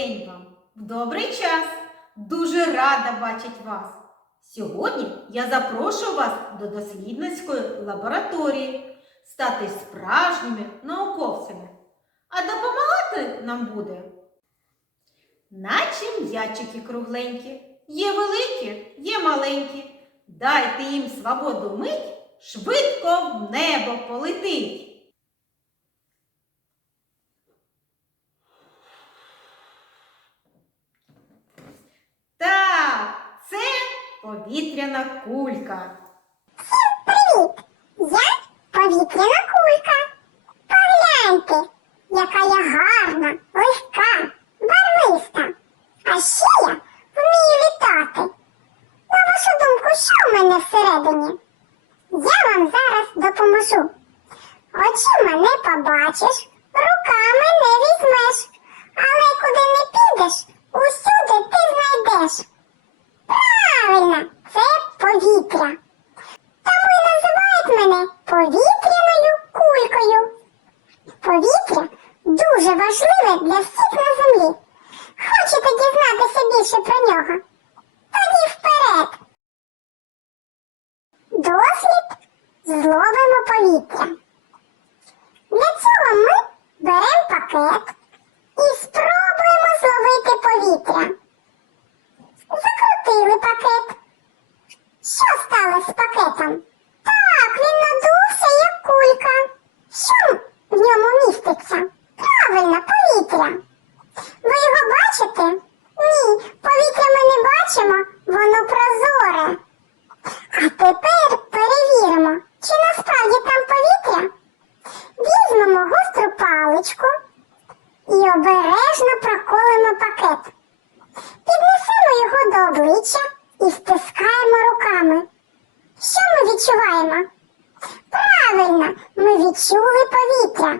день вам! В добрий час! Дуже рада бачить вас! Сьогодні я запрошую вас до дослідницької лабораторії стати справжніми науковцями. А допомагати нам буде. Наче м'ячики кругленькі, є великі, є маленькі. Дайте їм свободу мить, швидко в небо полетить. Так, це повітряна кулька. Всім Привіт! Я повітряна кулька. Погляньте, яка я гарна, легка, барвиста. А ще я вмію літати. На вашу думку, що в мене всередині? Я вам зараз допоможу. Очима не побачиш, руками не візьмеш, але куди не підеш, усюди ти знайдеш. Правильно, це повітря. Тому й називають мене повітряною кулькою. Повітря дуже важливе для всіх на землі. Хочете дізнатися більше про нього? Тоді вперед. Дослід зловимо повітря. Для цього ми беремо пакет і спробуємо зловити повітря. Закрутили пакет. Що стало з пакетом? Так, він надувся, як кулька. Що в ньому міститься? Правильно, повітря. Ви його бачите? Ні, повітря ми не бачимо, воно прозоре. А тепер перевіримо, чи насправді там повітря. Візьмемо гостру паличку і обережно проколимо пакет. Піднесемо його до обличчя і стискаємо руками. Відчуваємо? Правильно, ми відчули повітря.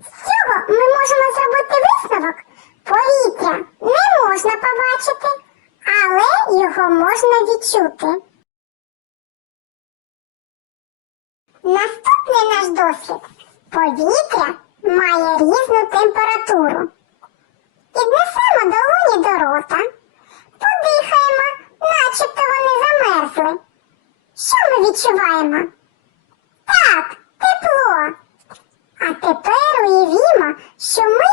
З цього ми можемо зробити висновок. Повітря не можна побачити, але його можна відчути. Наступний наш досвід. Повітря має різну температуру. Піднесемо долоні до рота, подихаємо, начебто вони замерзли. Відчуваємо? Так, тепло. А тепер уявімо, що ми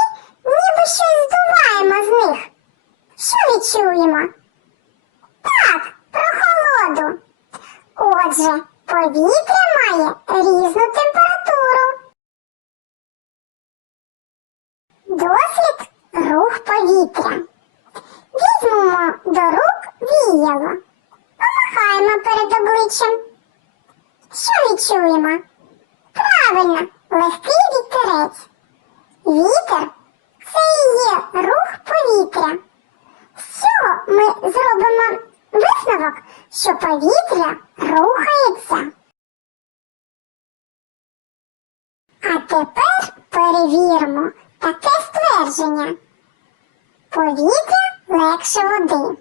ніби щось здуваємо з них. Що відчуємо? Так, прохолоду. Отже, повітря має різну температуру. Дослід рух повітря. Візьмемо до рук віяло. Помахаємо перед обличчям. Що відчуємо? Правильно, легкий вітерець. Вітер це і є рух повітря. З цього ми зробимо висновок, що повітря рухається. А тепер перевіримо таке ствердження. Повітря легше води.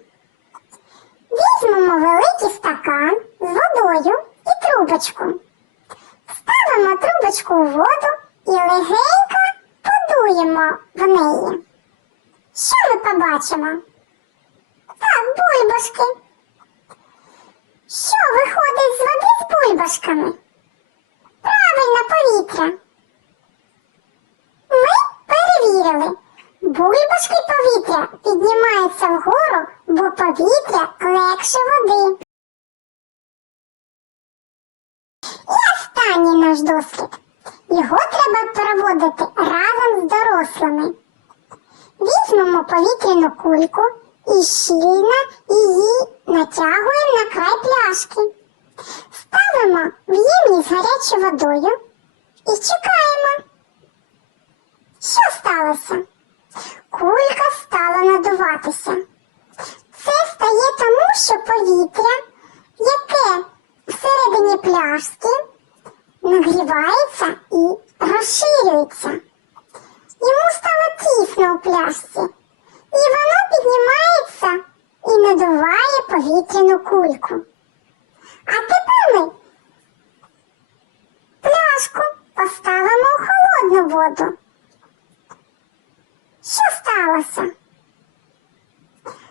Візьмемо великий стакан з водою трубочку. Ставимо трубочку у воду і легенько подуємо в неї. Що ми побачимо? Так, бульбашки. Що виходить з води з бульбашками? Правильно, повітря. Ми перевірили. Бульбашки повітря піднімаються вгору, бо повітря легше води. Останній наш дослід. Його треба проводити разом з дорослими. Візьмемо повітряну кульку і щільно її натягуємо на край пляшки. Ставимо в ємність з гарячою водою і чекаємо. Що сталося? Кулька стала надуватися. Це стає тому, що повітря, яке всередині пляшки, нагрівається і розширюється. Йому стало тісно у пляшці, і воно піднімається і надуває повітряну кульку. А тепер ми пляшку поставимо у холодну воду. Що сталося?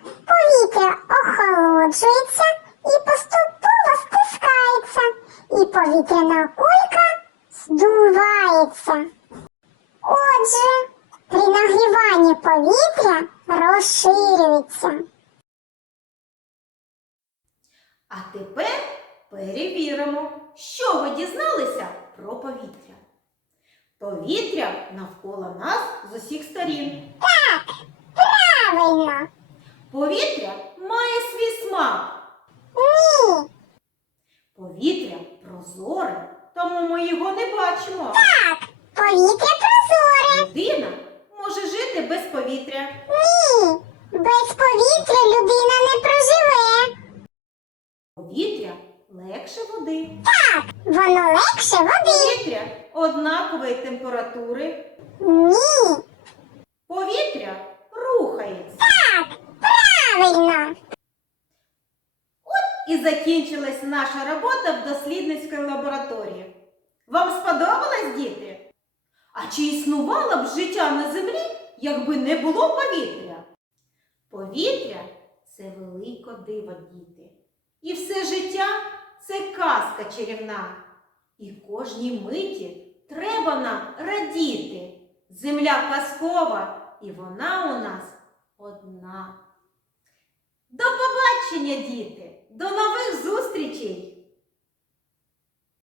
Повітря охолоджується і поступово стискається, і повітряна кулька здувається. Отже, при нагріванні повітря розширюється. А тепер перевіримо, що ви дізналися про повітря. Повітря навколо нас з усіх сторін. Так, Правильно. Повітря має свій смак. Ні. Повітря тому ми його не бачимо. Так, Повітря прозоре. Людина може жити без повітря. Ні. Без повітря людина не проживе. Повітря легше води. Так, Воно легше води. Повітря однакової температури. Ні. Повітря рухається. так, Правильно. І закінчилась наша робота в дослідницькій лабораторії. Вам сподобалось, діти? А чи існувало б життя на землі, якби не було повітря? Повітря це велике диво, діти. І все життя це казка чарівна. І кожній миті треба нам радіти. Земля казкова, і вона у нас одна. До побачення, діти! До нових зустрічей!